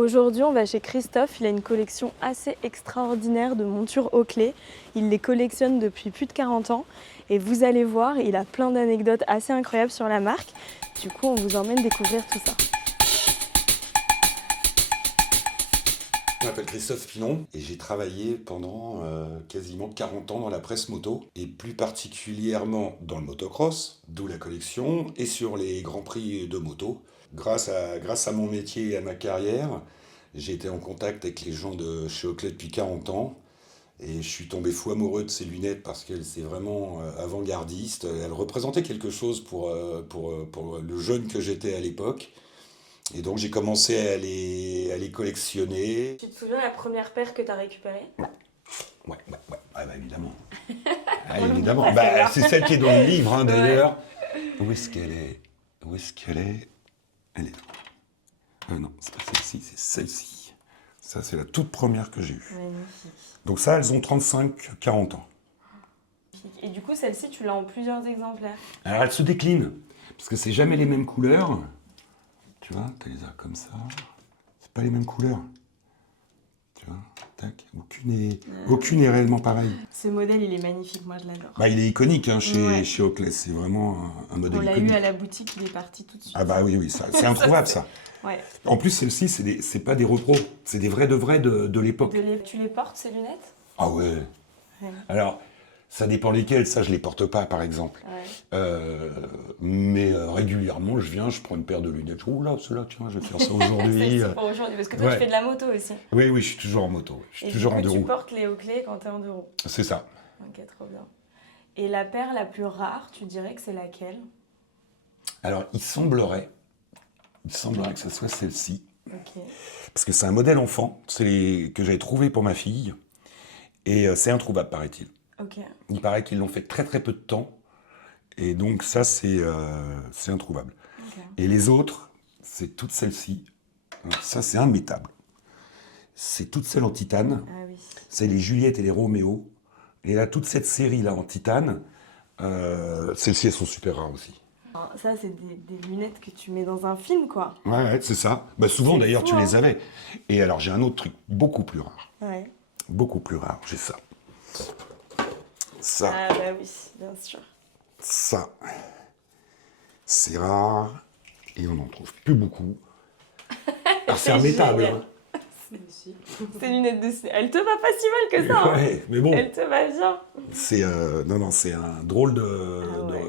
Aujourd'hui, on va chez Christophe. Il a une collection assez extraordinaire de montures Oakley. Il les collectionne depuis plus de 40 ans. Et vous allez voir, il a plein d'anecdotes assez incroyables sur la marque. Du coup, on vous emmène découvrir tout ça. Je m'appelle Christophe Pinon et j'ai travaillé pendant quasiment 40 ans dans la presse moto et plus particulièrement dans le motocross, d'où la collection, et sur les grands prix de moto. Grâce à mon métier et à ma carrière, j'ai été en contact avec les gens de chez Oakley depuis 40 ans et je suis tombé fou amoureux de ces lunettes parce qu'elles étaient vraiment avant-gardistes. Elles représentaient quelque chose pour le jeune que j'étais à l'époque. Et donc j'ai commencé à les collectionner. Tu te souviens la première paire que tu as récupérée? Ouais. Ah bah évidemment. Évidemment. Bah, c'est celle qui est dans le livre, hein, d'ailleurs. Ouais. Où est-ce qu'elle est? Elle est là. Non, c'est pas celle-ci, c'est celle-ci. Ça, c'est la toute première que j'ai eue. Magnifique. Donc ça, elles ont 35-40 ans. Et du coup, celle-ci, tu l'as en plusieurs exemplaires. Alors, elles se déclinent, parce que c'est jamais les mêmes couleurs. Tu vois, tu les as comme ça. C'est pas les mêmes couleurs. Tu vois, tac. Aucune est réellement pareille. Ce modèle, il est magnifique, moi je l'adore. Bah, il est iconique hein, chez Oakley, c'est vraiment un modèle iconique. On l'a eu à la boutique, il est parti tout de suite. Ah bah oui, c'est introuvable ça. Ouais. En plus, celles-ci, c'est pas des repros, c'est des vrais de l'époque. Tu les portes, ces lunettes? Ah ouais. Alors, ça dépend lesquelles, ça je les porte pas par exemple. Ouais. Mais régulièrement, je prends une paire de lunettes. Oh là, celle-là, tiens, je vais faire ça aujourd'hui. C'est pour aujourd'hui, parce que toi tu fais de la moto aussi. Oui, je suis toujours en moto. Je suis toujours en deux roues. Tu portes les Oakley quand tu es en deux roues. C'est ça. Ok, trop bien. Et la paire la plus rare, tu dirais que c'est laquelle? Alors, il semblerait que ce soit celle-ci. Ok. Parce que c'est un modèle enfant, que j'avais trouvé pour ma fille. Et c'est introuvable, paraît-il. Ok. Il paraît qu'ils l'ont fait très très peu de temps. Et donc ça, c'est introuvable. Okay. Et les autres, c'est toutes celles-ci. Ça, c'est immétable. C'est toutes celles en titane. Ah oui. C'est les Juliette et les Roméo. Et là, toute cette série-là en titane, celles-ci, elles sont super rares aussi. Alors, ça, c'est des lunettes que tu mets dans un film, quoi. Ouais, c'est ça. Bah, souvent, d'ailleurs, tu les avais. Et alors, j'ai un autre truc beaucoup plus rare. Ouais. Beaucoup plus rare, j'ai ça. Ça. Ah bah oui, bien sûr. Ça. C'est rare. Et on n'en trouve plus beaucoup. Alors, c'est immétable. Hein. Ces lunettes de cinéma. Elle te va pas si mal que ça. Ouais, hein. Mais bon. Elle te va bien. C'est non, c'est un drôle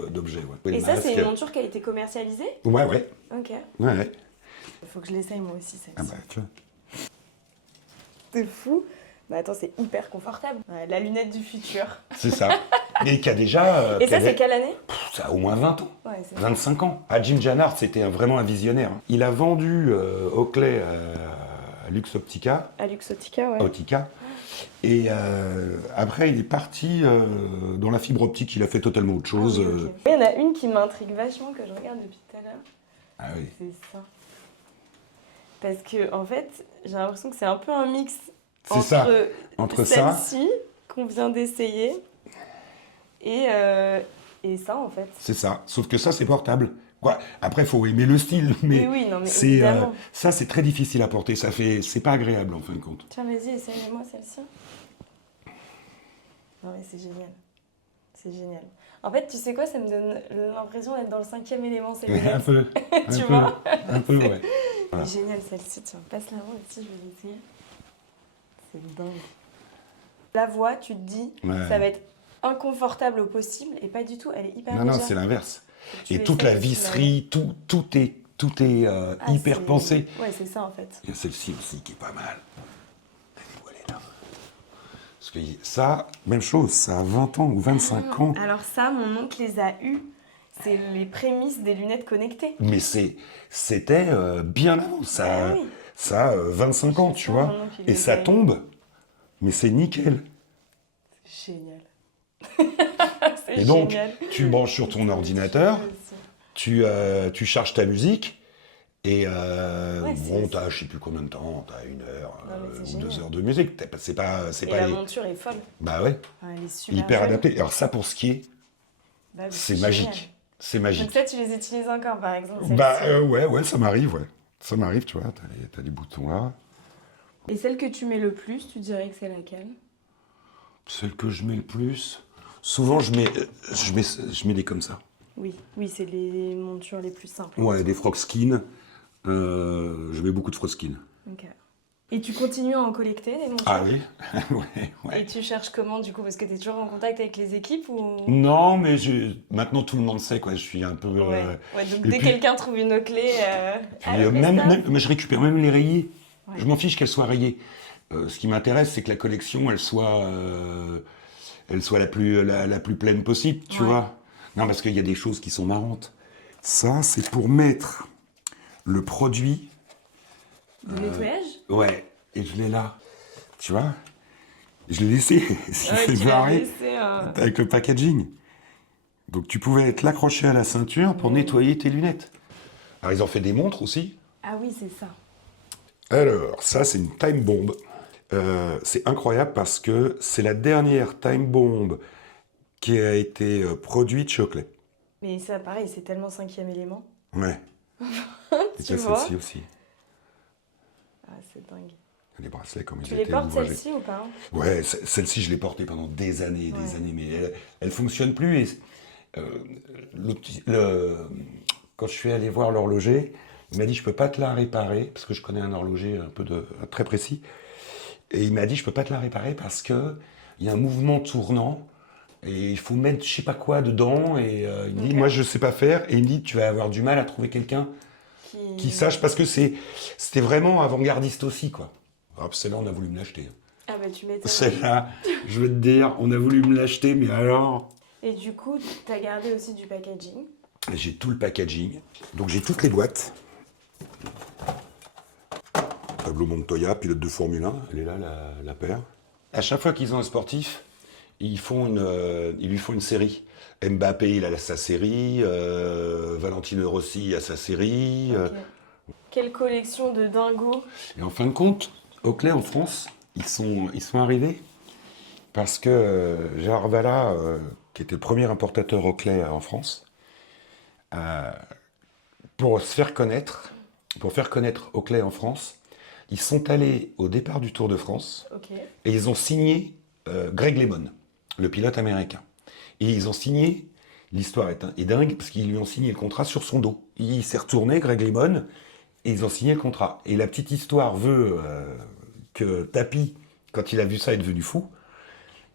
d'objet. Ouais. Et ça, c'est une monture qui a été commercialisée? Ouais. Ok. Ouais. Il faut que je l'essaye moi aussi, celle-ci. Ah bah, tu vois. C'est fou. Bah attends, c'est hyper confortable. Ouais, la lunette du futur. C'est ça. Et qui a déjà... Et ça, c'est quelle année? Ça a au moins 20 ans. Ouais, c'est 25 ans. Ah, Jim Janard, c'était vraiment un visionnaire. Il a vendu Oakley à Luxoptica. À Luxottica, ouais. Optica. Et après, il est parti dans la fibre optique. Il a fait totalement autre chose. Ah, oui, okay. Il y en a une qui m'intrigue vachement, que je regarde depuis tout à l'heure. Ah oui. C'est ça. Parce que, en fait, j'ai l'impression que c'est un peu un mix entre celle-ci qu'on vient d'essayer et ça, en fait. C'est ça. Sauf que ça, c'est portable. Quoi. Après, il faut aimer le style, mais, oui, non, mais ça, c'est très difficile à porter. C'est pas agréable, en fin de compte. Tiens, vas-y, essaye-moi celle-ci. Non, mais c'est génial. C'est génial. En fait, tu sais quoi, ça me donne l'impression d'être dans le 5e élément, ces lunettes. Un peu. Tu vois? Un peu, ouais. Voilà. C'est génial, celle-ci. Tiens, passe la main aussi, je vais l'essayer. C'est dingue. La voix, tu te dis, ça va être inconfortable au possible, et pas du tout, elle est hyper légère. Non, c'est l'inverse. Et toute la visserie, tout est hyper pensé. Ouais, c'est ça en fait. Il y a celle-ci aussi qui est pas mal. Où elle est là. Parce que ça, même chose, ça a 20 ans ou 25 ans. Alors ça, mon oncle les a eus. C'est les prémices des lunettes connectées. Mais c'était bien avant, ça a 25 ans, tu vois. Et ça tombe, mais c'est nickel. C'est génial. Et donc, tu branches sur ton ordinateur, tu charges ta musique, et t'as je sais plus combien de temps, t'as 1 heure ou 2 heures de musique. La monture est folle. Bah ouais, elle est super hyper adaptée. Alors ça, pour skier, c'est magique. C'est magique. Donc ça, tu les utilises encore, par exemple? Ouais, ça m'arrive, ouais. Ça m'arrive, tu vois, t'as les boutons là. Et celle que tu mets le plus, tu dirais que c'est laquelle? Celle que je mets le plus, souvent je mets des comme ça. Oui, oui, c'est les montures les plus simples. Ouais, des frog skin. Je mets beaucoup de frog skin. Ok. Et tu continues à en collecter des montures? Ah oui. Ouais. Et tu cherches comment du coup? Parce que tu es toujours en contact avec les équipes ou... Non, mais maintenant tout le monde sait, quoi. Je suis un peu. Ouais, donc et dès que puis- quelqu'un trouve une clé. mais je récupère même les rayés. Ouais. Je m'en fiche qu'elles soient rayées. Ce qui m'intéresse, c'est que la collection, elle soit la plus pleine possible, tu Ouais. vois. Non, parce qu'il y a des choses qui sont marrantes. Ça, c'est pour mettre le produit. De nettoyage? Ouais, et je l'ai là. Tu vois? Je l'ai laissé. Ouais, C'est tu l'as barré laissé. avec le packaging. Donc tu pouvais te l'accrocher à la ceinture pour nettoyer tes lunettes. Alors ils ont fait des montres aussi. Ah oui, c'est ça. Alors, ça, c'est une time bomb. C'est incroyable parce que c'est la dernière time bomb qui a été produite chez Oakley. Mais ça, pareil, c'est tellement cinquième élément. Ouais. Et Tu ça, vois? celle-ci aussi. Ah, c'est dingue. Les bracelets, comme Tu ils les étaient portes ouvragés. celle-ci ou pas? Ouais, celle-ci, je l'ai portée pendant des années et des Ouais. années, mais elle fonctionne plus. Et, quand je suis allé voir l'horloger, il m'a dit, je peux pas te la réparer, parce que je connais un horloger très précis. Et il m'a dit, je peux pas te la réparer parce que il y a un mouvement tournant et il faut mettre je sais pas quoi dedans. Et il me dit, Ok. moi je sais pas faire. Et il me dit, tu vas avoir du mal à trouver quelqu'un qui sache parce que c'était vraiment avant-gardiste aussi, quoi. Hop, celle-là, on a voulu me l'acheter. Ah bah tu m'étonnes. Celle-là, je veux te dire, on a voulu me l'acheter, mais alors. Et du coup, t'as gardé aussi du packaging. J'ai tout le packaging. Donc j'ai toutes les boîtes. Tableau Montoya, pilote de Formule 1, elle est là, la paire. À chaque fois qu'ils ont un sportif, ils lui font une série. Mbappé, il a sa série, Valentino Rossi a sa série. Ok. Quelle collection de dingos. Et en fin de compte, Oakley en France, ils sont arrivés parce que Gérard Valla, qui était le premier importateur Oakley en France, pour faire connaître Oakley en France, ils sont allés au départ du Tour de France Ok. et ils ont signé Greg LeMond, le pilote américain. Et ils ont signé, l'histoire est dingue, parce qu'ils lui ont signé le contrat sur son dos. Il s'est retourné, Greg LeMond, et ils ont signé le contrat. Et la petite histoire veut que Tapi, quand il a vu ça, est devenu fou.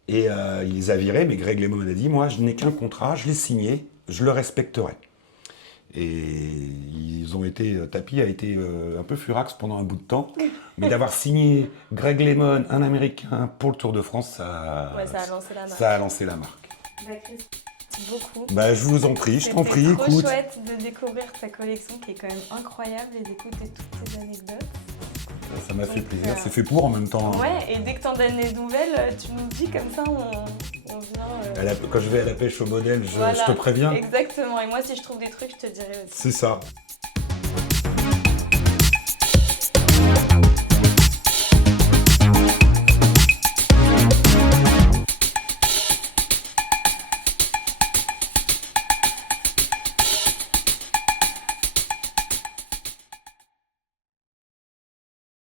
Et il les a virés, mais Greg LeMond a dit, moi, je n'ai qu'un contrat, je l'ai signé, je le respecterai. Et Tapi a été un peu furax pendant un bout de temps, mais d'avoir signé Greg LeMond, un Américain, pour le Tour de France, ça a lancé la marque. ça a lancé la marque. Bah, Chris, merci beaucoup. Bah, je vous en prie, je t'en prie, C'était trop écoute. chouette de découvrir ta collection qui est quand même incroyable et d'écouter toutes tes anecdotes. Ça m'a fait Donc, plaisir, c'est fait pour en même temps. Hein. Ouais, et dès que t'en donnes des nouvelles, tu nous dis comme ça, on vient. Quand je vais à la pêche au modèle, je Voilà. te préviens. Exactement, et moi si je trouve des trucs, je te dirai aussi. C'est ça.